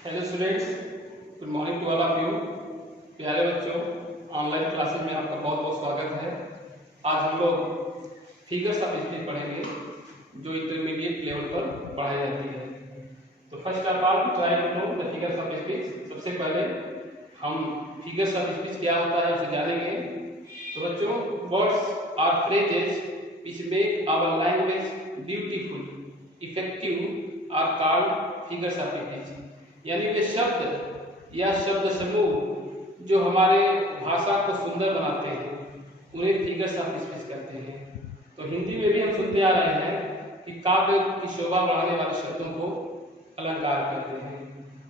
Hello students, good morning to all of you. प्यारे बच्चों, online classes में आपका बहुत बहुत स्वागत है। आज हम लोग फिगर्स ऑफ स्पीच पढ़ेंगे जो इंटरमीडिएट लेवल पर पढ़ाई जाती है। तो first of all try to know the figures of speech. सबसे पहले हम फिगर्स ऑफ स्पीच क्या होता है उसे जानेंगे। तो बच्चों, words are phrases which make our language beautiful, effective are called figures of speech. यानी वे शब्द या शब्द समूह जो हमारे भाषा को सुंदर बनाते हैं उन्हें फिगर्स ऑफ स्पीच कहते हैं। तो हिंदी में भी हम सुनते आ रहे हैं कि काव्य की शोभा बढ़ाने वाले शब्दों को अलंकार कहते हैं।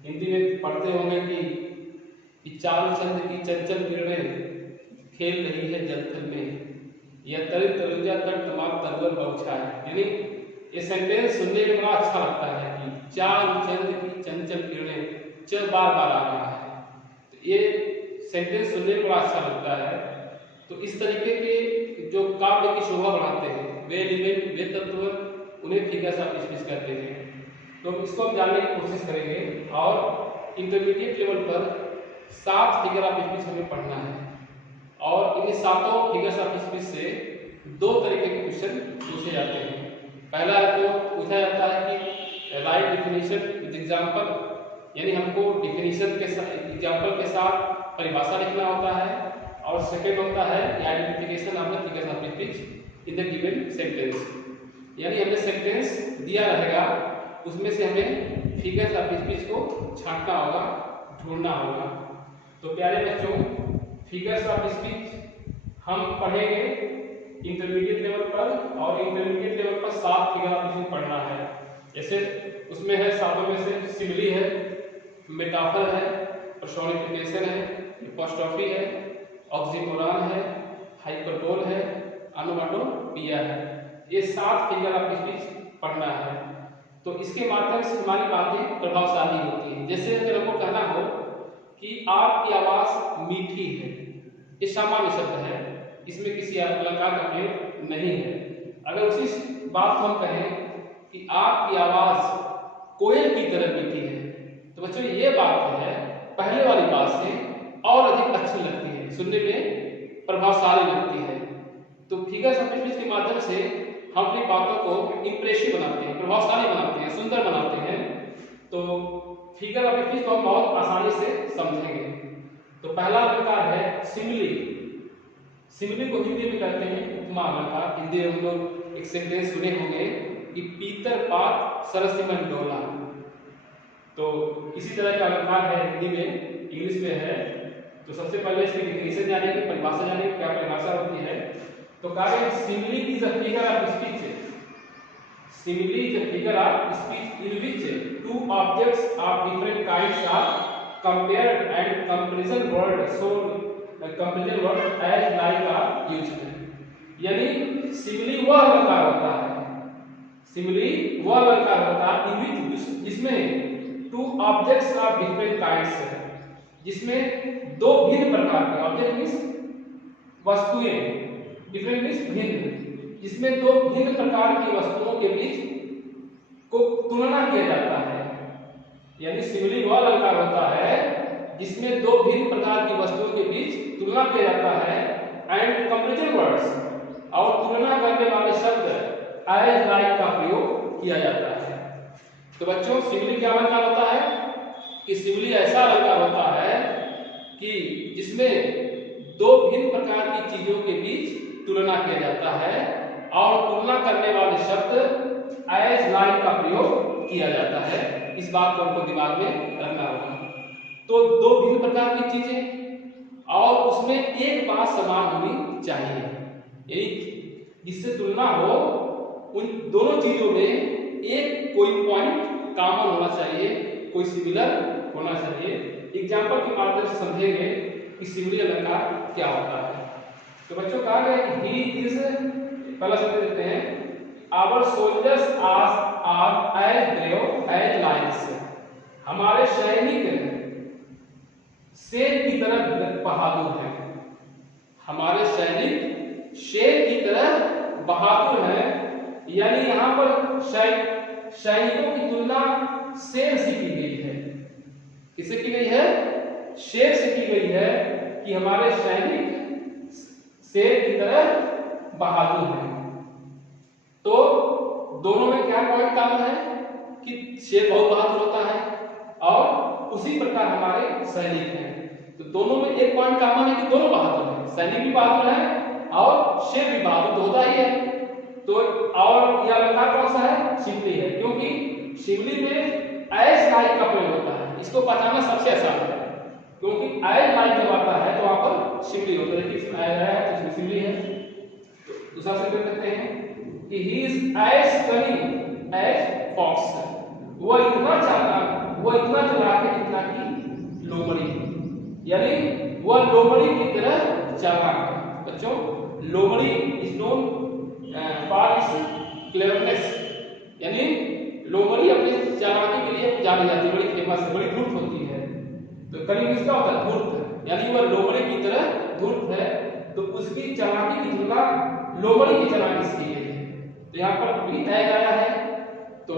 हिंदी में पढ़ते होंगे कि चारू चंद की चंचल किरणें खेल रही है जलथल में, यह तरित तरुजा तट तमाम तरवर बौछाए। यानी ये सेंटेंस सुनने में बड़ा अच्छा लगता है कि चारू चंद की चंचल किरणें, चल बार बार आ रहा है, तो ये सेंटेंस सुनने में बड़ा अच्छा लगता है। तो इस तरीके के जो काव्य की शोभा बढ़ाते हैं वे एलिमेंट, वे तत्व, उन्हें फिगर्स ऑफ स्पीच कहते हैं। तो इसको हम जानने की कोशिश करेंगे और इंटरमीडिएट लेवल पर 7 फिगर ऑफ स्पीच हमें पढ़ना है और इन 7 फिगर्स ऑफ स्पीच से 2 तरीके के क्वेश्चन पूछे जाते हैं। पहला तो पूछा जाता है कि राइट डेफिनेशन विद एग्जांपल, यानी हमको डेफिनेशन के साथ, एग्जांपल के साथ परिभाषा लिखना होता है। और सेकंड होता है identification of the figures of speech in the given sentence, यानी हमें सेंटेंस दिया रहेगा उसमें से हमें फिगर्स ऑफ स्पीच को छांटना होगा, ढूंढना होगा। तो प्यारे बच्चों, फिगर्स ऑफ स्पीच हम पढ़ेंगे इंटरमीडिएट लेवल पर, और इंटरमीडिएट लेवल पर 7 फिगर ऑफ स्पीच पढ़ना है। जैसे उसमें है 7 में से सिमिली है, मेटाफर है, पर्सोनिफिकेशन है, एपोस्ट्रोफी है, ऑक्सीमोरॉन है, हाइपरबोल है, ओनोमाटोपिया है। ये 7 फिगर ऑफ स्पीच पढ़ना है। तो इसके माध्यम से हमारी बातें प्रभावशाली होती हैं। जैसे अगर हमको कहना हो कि आपकी आवाज मीठी है, ये सामान्य शब्द है, इसमें किसी अलंकार का प्रयोग नहीं है। अगर उसी बात को हम कहें कि आपकी आवाज कोयल की तरह मीठी है, तो बच्चों ये बात है पहले वाली बात से और अधिक अच्छी लगती है, सुनने में प्रभावशाली लगती है। तो फिगर्स ऑफ स्पीच के माध्यम से हम अपनी बातों को इंप्रेसिव बनाते हैं, प्रभावशाली बनाते हैं, सुंदर बनाते हैं। तो फिगर ऑफ स्पीच को हम बहुत आसानी से समझेंगे। तो पहला अलंकार है सिमिली। सिमिली को हिंदी में कहते हैं उपमा अलंकार। हिंदी में हम लोग एक सेंटेंस सुने होंगे कि पीतर पात सरसिमन डोला। तो इसी तरह का अलंकार है हिंदी में, इंग्लिश में है। तो सबसे पहले इसकी डेफिनेशन जानेंगे, परिभाषा जानेंगे, क्या परिभाषा होती है। तो कहा simile is a figure of speech, simile is a figure of speech in which two objects of different kinds are compared and comparison word so comparison word as like are used. यानी simile वह अलंकार होता है, simile वह अलंकार होता है इन विच जिसमें to objects of different kinds है, जिसमें 2 भिन्न प्रकार के ऑब्जेक्ट मींस वस्तुएं, डिफरेंट मींस भिन्न, जिसमें 2 भिन्न प्रकार की वस्तुओं के बीच को तुलना किया जाता है। यानी सिमिली वह अलंकार होता है जिसमें 2 भिन्न प्रकार की वस्तुओं के बीच तुलना किया जाता है एंड कंपैरिजन वर्ड्स, और तुलना करने वाले शब्द एज लाइक का प्रयोग किया जाता है। तो बच्चों, सिमिली क्या अलंकार होता है कि सिमिली ऐसा अलंकार होता है कि जिसमें 2 भिन्न प्रकार की चीजों के बीच तुलना किया जाता है और तुलना करने वाले शब्द एज लाइक का प्रयोग किया जाता है। इस बात को हमको दिमाग में रखना होगा। तो 2 भिन्न प्रकार की चीजें और उसमें एक बात समान होनी चाहिए, यानी जिससे तुलना हो उन दोनों चीजों में एक कोई पॉइंट कॉमन होना चाहिए, कोई सिमिलर होना चाहिए। एग्जांपल के माध्यम से समझेंगे कि सिमिली अलंकार क्या होता है। तो बच्चों कहा गया कि ही इज, पहला शब्द देते हैं, our soldiers are as brave as lions. हमारे सैनिक शेर की तरह बहादुर हैं, हमारे सैनिक शेर की तरह बहादुर हैं। यानी यहाँ पर सैनिकों की तुलना शेर से की गई है। किससे की गई है? शेर से की गई है कि हमारे सैनिक शेर की तरह बहादुर हैं। तो दोनों में क्या पॉइंट कॉमन है कि शेर बहुत बहादुर होता है और उसी प्रकार हमारे सैनिक हैं। तो दोनों में एक पॉइंट कॉमन है कि दोनों बहादुर हैं, सैनिक भी बहादुर है और शेर भी बहादुर तो होता ही है। तो और यह अलंकार कौन सा है? शिवली है, क्योंकि शिवली में ऐस लाइक का प्रयोग होता है। इसको पहचानना सबसे आसान है, क्योंकि ऐस लाइक जब आता है तो वहां पर शिवली होता है। इसमें ऐस है तो इसमें शिवली है। तो दूसरा सेंटेंस देखते हैं कि he is as cunning as fox. वो इतना चालाक, वो इतना चालाक है जितना कि लोमड़ी, यानी वह लोमड़ी की तरह चालाक है। बच्चों, लोमड़ी is known for its cleverness, यानी लोमड़ी अपनी चालाकी के लिए जानी जाती है, बड़ी फेमस है, बड़ी धूर्त होती है। तो कनिंग इसका होता है धूर्त, यानी वह लोमड़ी की तरह धूर्त है। तो उसकी चालाकी की तुलना लोमड़ी की चालाकी से की गई है। तो यहाँ पर भी एज आया है, तो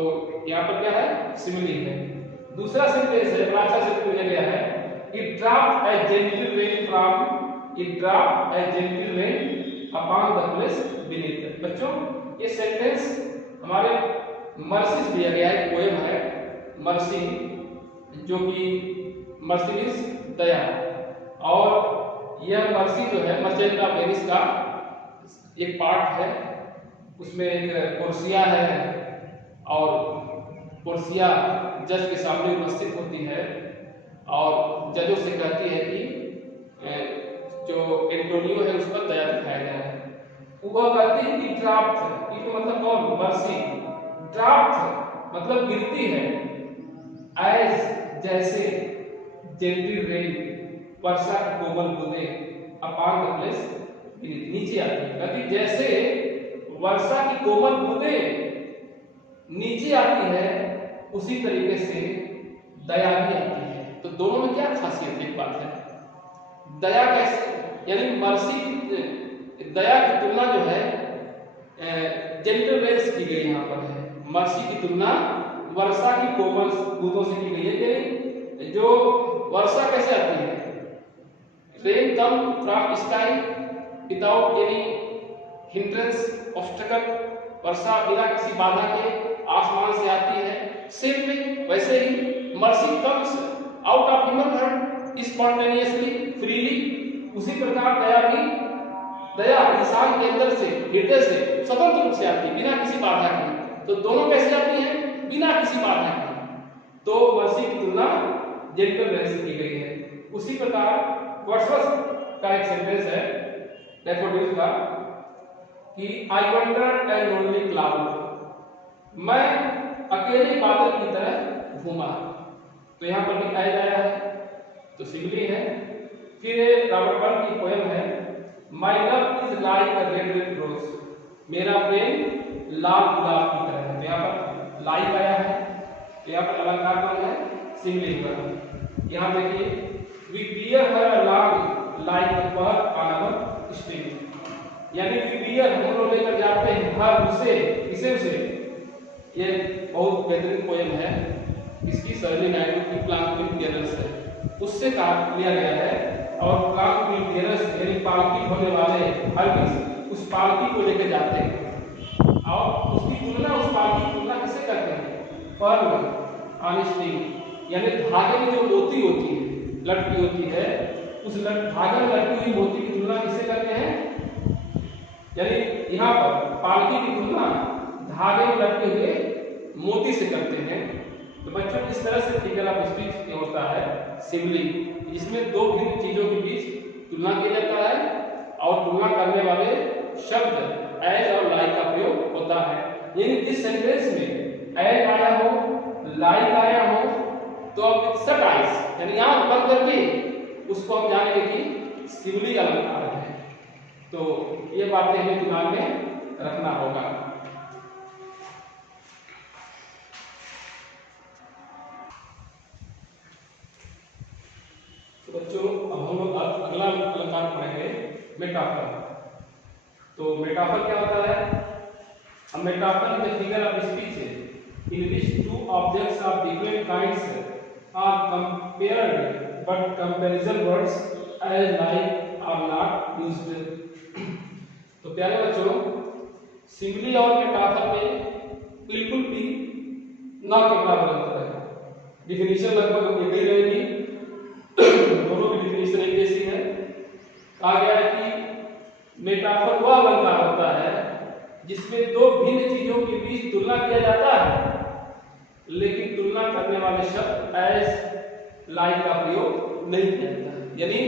यहाँ पर क्या है? सिमिली है। दूसरा सेंटेंस है, बड़ा अच्छा सेंटेंस दिया गया है, it dropped A gentle rain from, it dropped A gentle rain upon the place beneath. बच्चों, ये सेंटेंस हमारे मर्सी से दिया गया है, पोएम है मर्सी, जो कि मर्सी मीन्स दया। और यह मर्सी जो है मर्चेंट ऑफ वेनिस का एक पार्ट है। उसमें एक पोर्सिया है और पोर्सिया जज के सामने उपस्थित होती है और जजों से कहती है कि जो एंटोनियो है उस पर दया दिखाया गया है। वह कहती है कि ड्राफ्ट, इट मतलब कौन? मर्सी। ड्राफ्ट मतलब गिरती है, एज जैसे, जेंटल रेन वर्षा की कोमल बूंदें अपॉन द प्लेस नीचे आती है। कहती जैसे वर्षा की कोमल बूंदें नीचे आती है उसी तरीके से दया भी आती है। तो दोनों में क्या खासियत एक बात है? दया कैसे, यानी मर्सी, दया की तुलना जो है जेंटल रेन से की गई यहाँ पर है। मर्सी की तुलना वर्षा की कोमल बूंदों से की गई है। कि जो वर्षा कैसे आती है? Rain come from sky without any hindrance obstacle, वर्षा बिना किसी बाधा के आसमान से आती है। सेम में वैसे ही mercy comes out of human heart spontaneously, freely. उसी प्रकार दया भी, दया इंसान के अंदर से, हृदय से स्वतंत्र रूप से आती है, बिना किसी बाधा के। तो दोनों कैसे आती हैं? बिना किसी बाधा के। तो मर्सी की तुलना जेंटल रेन से की गई है। उसी प्रकार वर्ड्सवर्थ का एक सेंटेंस है डैफोडिल का कि I wonder and lonely cloud, मैं अकेले बादल की तरह घूमा। तो यहाँ पर भी एज आया है, तो सिमिली है। फिर रॉबर्ट बर्न की पोएम है my love is like a red red rose, मेरा प्रेम लाल गुलाब की तरह है। तो यहाँ पर लाइक आया है, तो यहाँ पर अलंकार कौन है? सिमिली हुआ। यहाँ देखिए, we bear her long like a pearl on our stream, यानी वी बियर, हम लोग लेकर जाते हैं हर उसे, किसे उसे? ये बहुत बेहतरीन पोएम है, इसकी सरली नायडू की प्लांट विद टेरर्स है, उससे कहा लिया गया है। और प्लांट विद टेरर्स यानी पालकी होने वाले हर किसी उस पालकी को लेकर जाते हैं और उसकी तुलना, उस पालकी की तुलना किससे करते हैं? पर्ल ऑन स्ट्रिंग, यानी धागे में जो मोती होती है, लटकी होती है, उस धागे में लटकी हुई मोती की तुलना किससे करते हैं? यानी यहाँ पर पालकी की तुलना धागे में लटके हुए मोती से करते हैं। तो बच्चों, इस तरह से फिगर ऑफ स्पीच होता है सिमिली, जिसमें दो भिन्न चीजों के बीच तुलना किया जाता है और तुलना करने वाले शब्द एज और लाइक का प्रयोग होता है। यानी जिस सेंटेंस में एज आया हो, लाइक आया हो, तो अब शट आइज यानी आंख बंद करके उसको हम जानेंगे कि सिमिली अलंकार है। तो ये बातें हमें दिमाग में रखना होगा। तो बच्चों, अब हम लोग अगला अलंकार पढ़ेंगे मेटाफर। तो मेटाफर क्या होता है? A metaphor is a figure of speech in which two objects of different kinds are compared but comparison words as like are not used। तो प्यारे बच्चों, सिमिली और मेटाफर में बिल्कुल भी ना के बराबर अंतर है। डिफिनीशन लगभग एक ही रहेगी, दोनों की डिफिनीशन एक जैसी है। कहा गया है कि मेटाफर वह अलंकार होता है जिसमें दो भिन्न चीजों के बीच तुलना किया जाता है, लेकिन तुलना करने वाले शब्द एज लाइक का प्रयोग नहीं किया जाता। यानी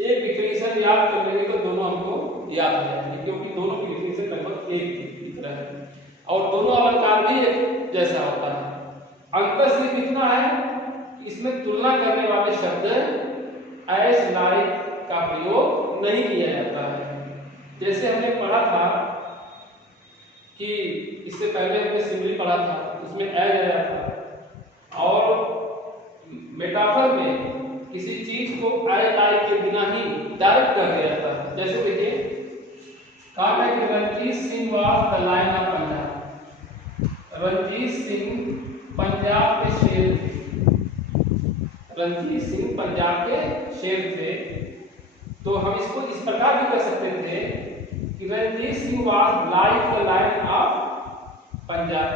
एक डिफिनीशन याद कर लेंगे तो दोनों हमको याद हो जाएंगे, क्योंकि दोनों की डिफिनीशन लगभग एक ही तरह है और दोनों अलंकार भी एक जैसा होता है। अंतर सिर्फ इतना है कि इसमें तुलना करने वाले शब्द एज लाइक का प्रयोग नहीं किया जाता है। जैसे हमने पढ़ा था कि इससे पहले हमने सिमिली पढ़ा था, उसमें एज आया था, और मेटाफर में किसी चीज को एज लाइक के बिना ही डायरेक्ट कर दिया जाता है। जैसे देखिए, कहा है कि Ranjit Singh was the lion of Punjab. Ranjit Singh Punjab के शेर थे। रणजीत सिंह पंजाब के शेर थे। तो हम इसको इस प्रकार भी कर सकते थे कि Ranjit Singh was like the lion of Punjab.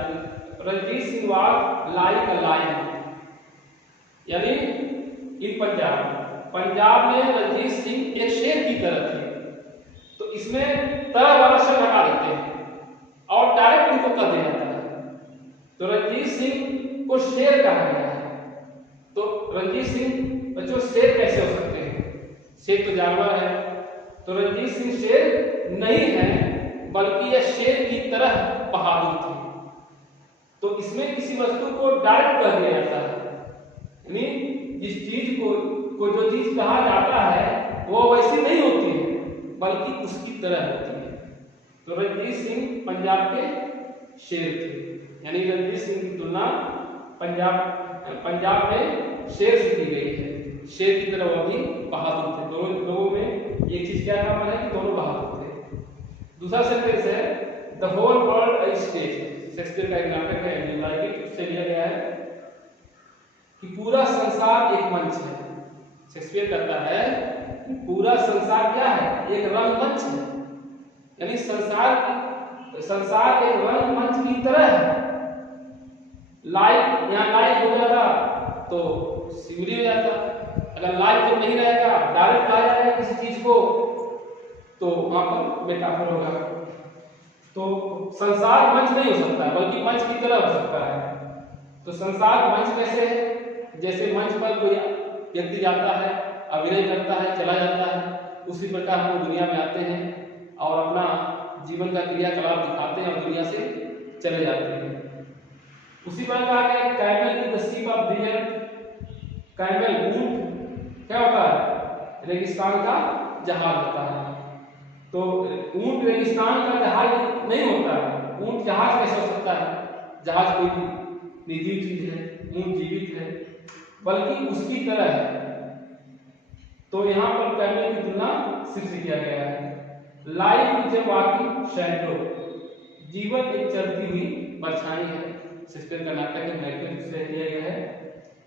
Ranjit Singh was like a lion, यानी इन पंजाब में रणजीत सिंह एक शेर की तरह थे। तो इसमें तरह वाला शब्द हटा देते हैं और डायरेक्ट उनको कर दिया जाता है। तो रणजीत सिंह को शेर कहा गया है। तो रणजीत सिंह बच्चों शेर कैसे हो सकते हैं? शेर तो जानवर है। तो रणजीत सिंह शेर नहीं है, बल्कि यह शेर की तरह बहादुर थे। तो इसमें किसी वस्तु को डायरेक्ट कर दिया जाता है, यानी जिस चीज को जो चीज कहा जाता है वो वैसी नहीं होती है, बल्कि उसकी तरह होती है। तो रणजीत सिंह पंजाब के शेर थे, यानी रणजीत सिंह की तुलना पंजाब में शेर से की गई है। शेर की तरह वो भी बहादुर थे। दोनों लोगों में एक चीज क्या नाम है कि दोनों बहादुर थे। दूसरा सेंटेंस है the whole world a stage. Shakespeare का एक नाटक है, यूनाइटेड से लिया गया है कि पूरा संसार एक मंच है। शेक्सपियर कहता है कि पूरा संसार क्या है? एक रंगमंच है, यानी संसार एक रंगमंच की तरह है। लाइट यहाँ लाइट हो जाता तो सिमिली हो जाता। अगर लाइट जब नहीं रहेगा, डायरेक्ट लाया जाएगा किसी चीज को, तो वहां पर मेटाफर होगा। तो संसार मंच नहीं हो सकता, बल्कि मंच की तरह हो सकता है। तो संसार मंच कैसे है? जैसे मंच पर कोई व्यक्ति जाता है, अभिनय करता है, चला जाता है, उसी प्रकार हम दुनिया में आते हैं और अपना जीवन का क्रियाकलाप दिखाते हैं और दुनिया से चले जाते हैं। उसी प्रकार का कैमल की the ship of dessert. Camel ऊंट क्या होता है? रेगिस्तान का जहाज होता है। तो ऊंट रेगिस्तान का जहाज नहीं होता है। ऊंट जहाज कैसे हो सकता है? जहाज कोई निर्जीव चीज है, ऊंट जीवित है, बल्कि उसकी तरह है। तो यहाँ पर कैमल की तुलना सिर्फ से किया गया है। Life is a walking shadow. जीवन एक चलती हुई परछाई है। शेक्सपियर का नाटक है, यूनाइटेड से लिया गया है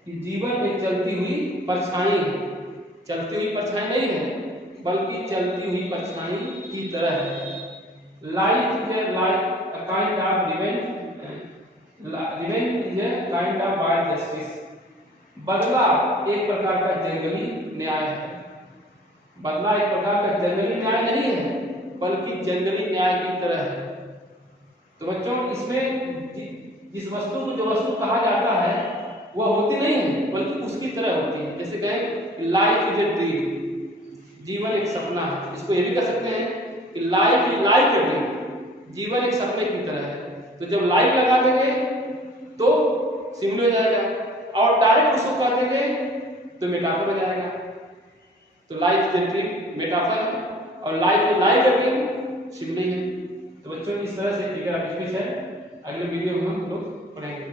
कि जीवन एक चलती हुई परछाई है। चलती हुई परछाई नहीं है, बल्कि चलती हुई परछाई की तरह है। Life is a kind of revenge is a kind of wild justice. बदला एक प्रकार का जंगली न्याय है। बदला एक प्रकार का जंगली न्याय नहीं है, बल्कि जंगली न्याय की तरह है। तो बच्चों, इसमें जिस वस्तु को जो वस्तु कहा जाता है वह होती नहीं है, बल्कि उसकी तरह होती है। जैसे कहें लाइफ इज ए ड्रीम, जीवन एक सपना है। इसको ये भी कह सकते हैं कि life is like a dream, जीवन एक सपने की तरह है। तो जब लाइफ लगा देंगे तो सिमिली हो जाएगा, और डायरेक्ट उसको कह देंगे तो मेटाफर हो जाएगा। तो life is a dream metaphor है, और life like a dream simile है। तो बच्चों, इस तरह से फिगर ऑफ स्पीच है। अगले वीडियो में हम लोग पढ़ेंगे।